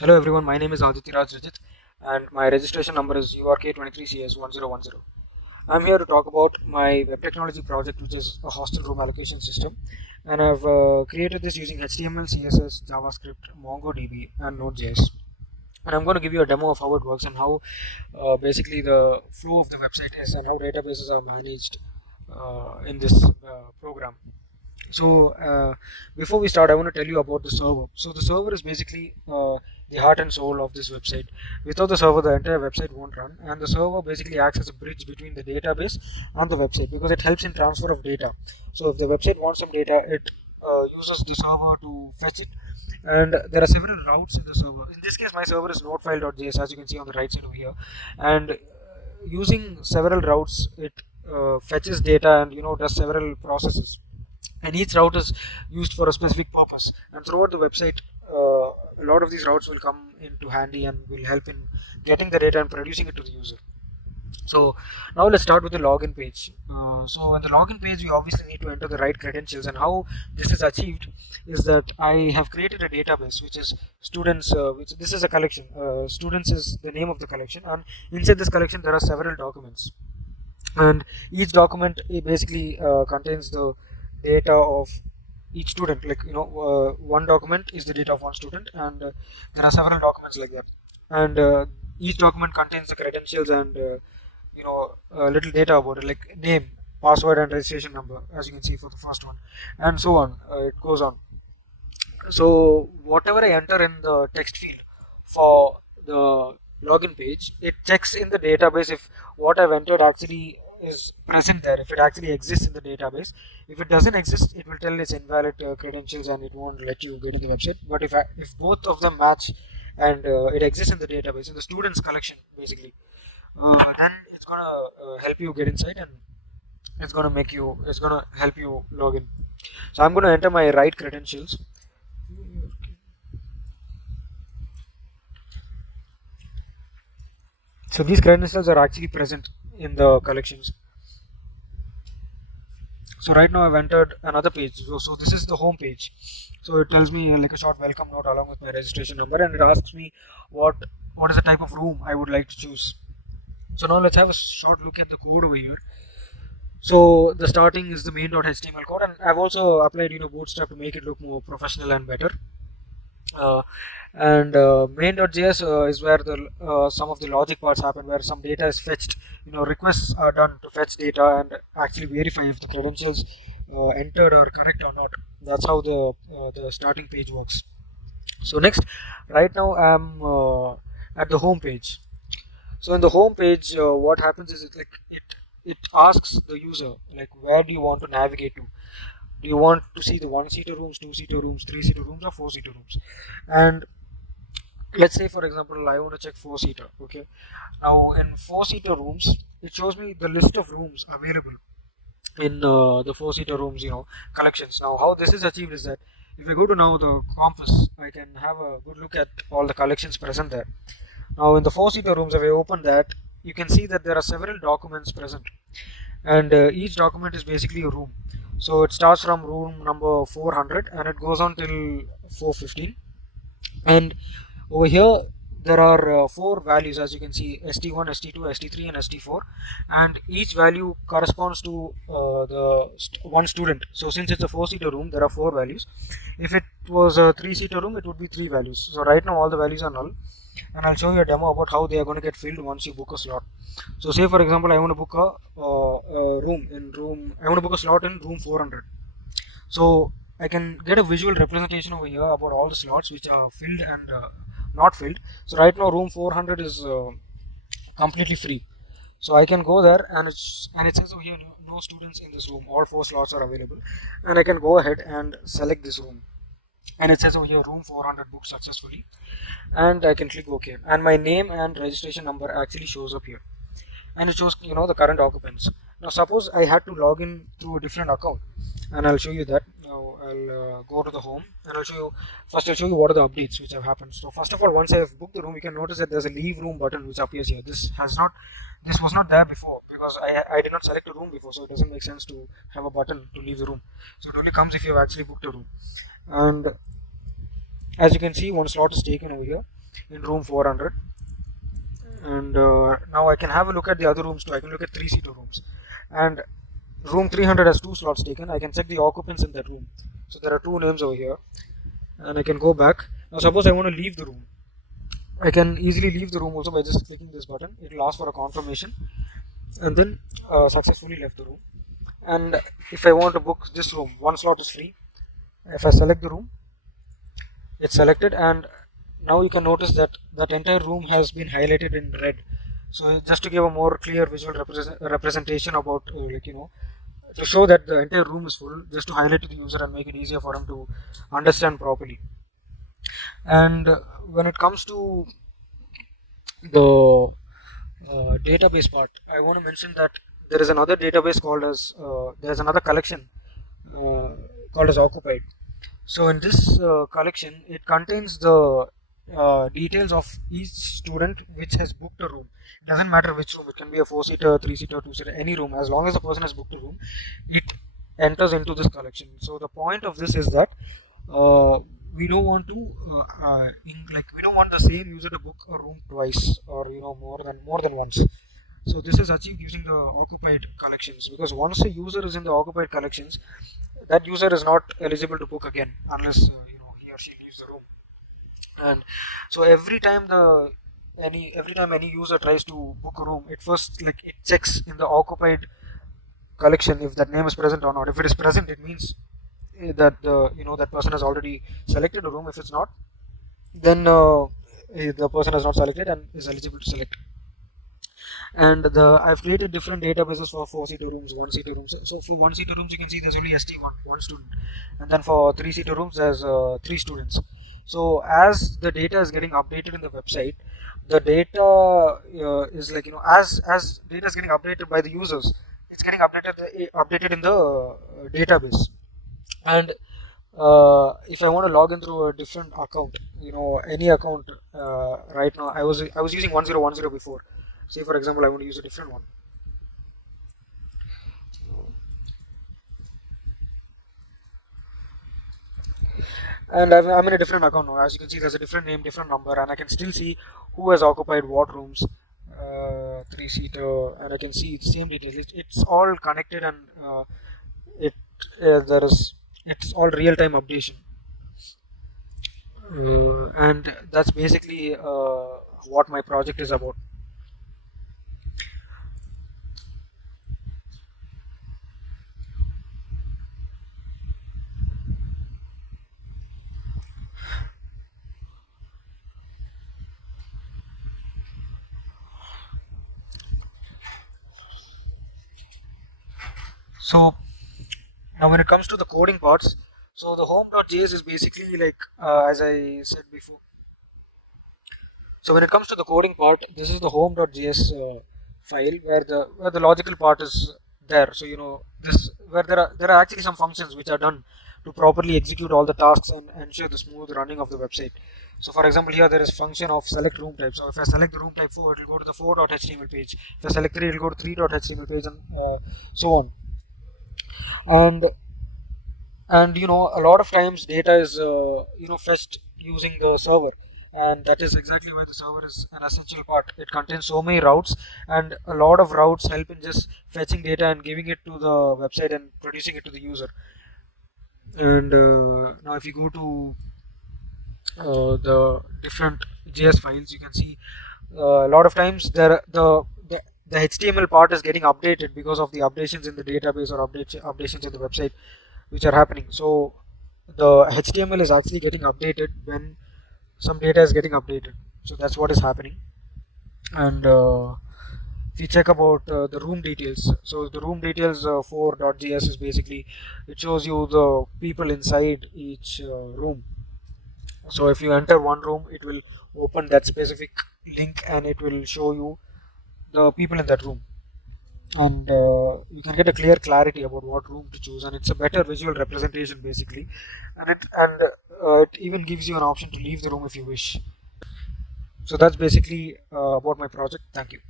Hello everyone, my name is Aadityaraj Rajit and my registration number is URK23CS1010. I'm here to talk about my web technology project, which is a hostel room allocation system, and I've created this using HTML, CSS, JavaScript, MongoDB and Node.js. And I'm going to give you a demo of how it works and how basically the flow of the website is and how databases are managed in this program. So before we start, I want to tell you about the server. So the server is basically the heart and soul of this website. Without the server, the entire website won't run, and the server basically acts as a bridge between the database and the website because it helps in transfer of data. So if the website wants some data, it uses the server to fetch it, and there are several routes in the server. In this case, my server is notefile.js, as you can see on the right side over here, and using several routes, it fetches data and does several processes, and each route is used for a specific purpose, and throughout the website a lot of these routes will come into handy and will help in getting the data and producing it to the user. So now let's start with the login page. So on the login page, we obviously need to enter the right credentials, and how this is achieved is that I have created a database which is students, which this is a collection. Students is the name of the collection, and inside this collection there are several documents, and each document basically contains the data of each student. Like one document is the data of one student, and there are several documents like that, and each document contains the credentials and a little data about it, like name, password and registration number, as you can see for the first one, and so on. It goes on. So whatever I enter in the text field for the login page, it checks in the database if what I've entered actually is present there, if it actually exists in the database. If it doesn't exist, it will tell it's invalid credentials and it won't let you get in the website. But if both of them match and it exists in the database in the students collection basically, then it's gonna help you get inside, and it's gonna help you log in. So I'm gonna enter my right credentials. So these credentials are actually present in the collections. So right now I've entered another page. So this is the home page. So it tells me like a short welcome note along with my registration number, and it asks me what is the type of room I would like to choose. So now let's have a short look at the code over here. So the starting is the main.html code, and I've also applied Bootstrap to make it look more professional and better. And main.js is where the some of the logic parts happen, where some data is fetched. Requests are done to fetch data and actually verify if the credentials entered are correct or not. That's how the starting page works. So next, right now I'm at the home page. So in the home page, what happens is it asks the user, like, where do you want to navigate to? Do you want to see the one-seater rooms, two-seater rooms, three-seater rooms, or four-seater rooms? And let's say, for example, I want to check four-seater. Okay, now in four-seater rooms, it shows me the list of rooms available in the four-seater rooms, collections. Now how this is achieved is that if I go to now the compass, I can have a good look at all the collections present there. Now in the four-seater rooms, if I open that, you can see that there are several documents present, and each document is basically a room. So it starts from room number 400 and it goes on till 415, and over here there are four values, as you can see: st1, st2, st3 and st4, and each value corresponds to one student. So since it's a four-seater room, there are four values. If it was a three-seater room, it would be three values. So right now all the values are null, and I'll show you a demo about how they are going to get filled once you book a slot. So say for example, I want to book I want to book a slot in room 400. So I can get a visual representation over here about all the slots which are filled and not filled. So right now room 400 is completely free. So I can go there, and it says over here no students in this room. All four slots are available, and I can go ahead and select this room. And it says over here room 400 booked successfully, and I can click OK, and my name and registration number actually shows up here, and it shows the current occupants. Now suppose I had to log in through a different account, and I'll show you that. Now I'll go to the home, and I'll show you what are the updates which have happened. So first of all, once I have booked the room, you can notice that there's a leave room button which appears here. This was not there before because I did not select a room before, so it doesn't make sense to have a button to leave the room. So it only comes if you have actually booked a room. And as you can see, one slot is taken over here, in room 400. And now I can have a look at the other rooms too. I can look at 3-seater rooms, and room 300 has 2 slots taken. I can check the occupants in that room. So there are 2 names over here, and I can go back. Now suppose I want to leave the room. I can easily leave the room also by just clicking this button. It will ask for a confirmation, and then successfully left the room. And if I want to book this room, 1 slot is free. If I select the room, it's selected, and now you can notice that that entire room has been highlighted in red. So just to give a more clear visual representation about to show that the entire room is full, just to highlight to the user and make it easier for him to understand properly. And when it comes to the database part, I want to mention that there is another database called as there's another collection called as occupied. So in this collection, it contains the details of each student which has booked a room. It doesn't matter which room, it can be a 4-seater, 3-seater, 2-seater, any room. As long as the person has booked a room, it enters into this collection. So the point of this is that we don't want to we don't want the same user to book a room twice, or more than once. So this is achieved using the occupied collections, because once a user is in the occupied collections, that user is not eligible to book again unless he or she leaves the room. And so every time any user tries to book a room, it first it checks in the occupied collection if that name is present or not. If it is present, it means that that person has already selected a room. If it's not, then the person has not selected and is eligible to select. And I've created different databases for 4-seater rooms, 1-seater rooms. So for 1-seater rooms, you can see there's only one student, and then for 3-seater rooms, there's 3 students. So as the data is getting updated in the website, the data is as data is getting updated by the users, it's getting updated in the database. And if I want to log in through a different account, any account, right now I was using 1010 before. Say for example, I want to use a different one. And I'm in a different account now. As you can see, there's a different name, different number, and I can still see who has occupied what rooms, 3-seater, and I can see the same details. It's all connected, and it's all real-time updation, and that's basically what my project is about. So now when it comes to the coding parts, so the home.js is basically as I said before. So when it comes to the coding part, this is the home.js file where the logical part is there. So this where there are actually some functions which are done to properly execute all the tasks and ensure the smooth running of the website. So for example, here there is function of select room type. So if I select the room type 4, it will go to the 4.html page. If I select 3, it will go to 3.html page, and so on. And a lot of times data is fetched using the server, and that is exactly why the server is an essential part. It contains so many routes, and a lot of routes help in just fetching data and giving it to the website and producing it to the user. And now if you go to the different JS files, you can see a lot of times the HTML part is getting updated because of the updations in the database or updations in the website which are happening. So the HTML is actually getting updated when some data is getting updated. So that's what is happening. And if you check about the room details, so the room details for.js is basically, it shows you the people inside each room. So if you enter one room, it will open that specific link and it will show you the people in that room, and you can get a clear clarity about what room to choose, and it's a better visual representation basically, and it even gives you an option to leave the room if you wish. So that's basically about my project. Thank you.